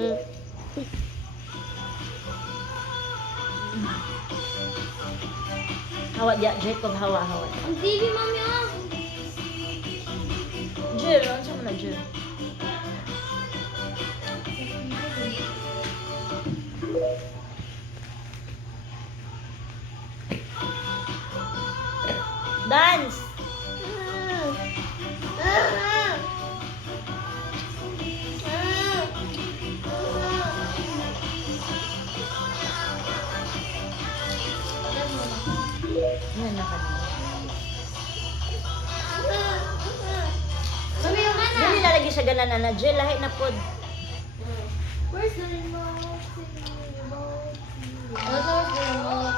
Hawa dia, Jacob, hawa. Ang TV, mami, ah. Jill, ano sa mga Jill? Dance! Yan na kanina. Mami, yung mana. Dili na lagi siya ganan na Jill, lahi na pod. Where's the remote? Where's the remote?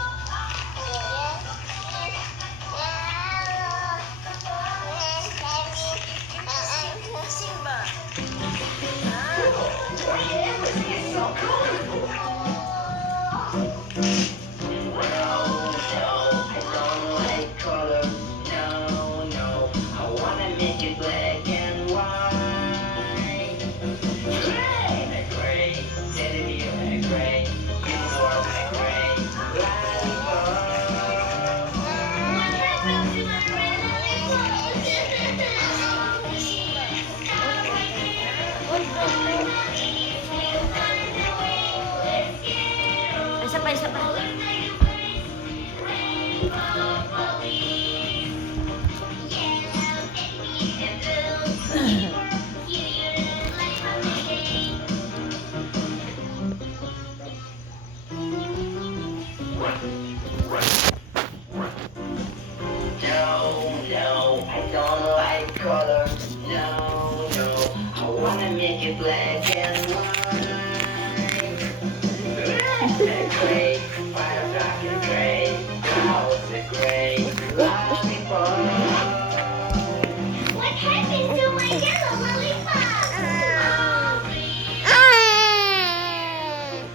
Isa pa. No, I don't like color. No, I wanna make it black and white. Gray, fire black and gray, house is gray, lollipop. What happened to my yellow lollipop?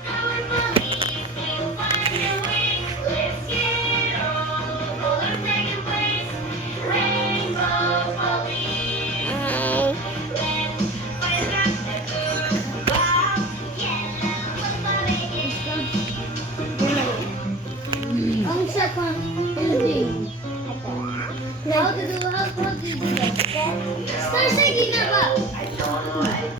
Our bodies will find a way. Let's get all the colors taking place. Rainbow bodies. Let's find out the blue, black, yellow, lollipop. Ang second building. How to do that? Start singing about. I don't like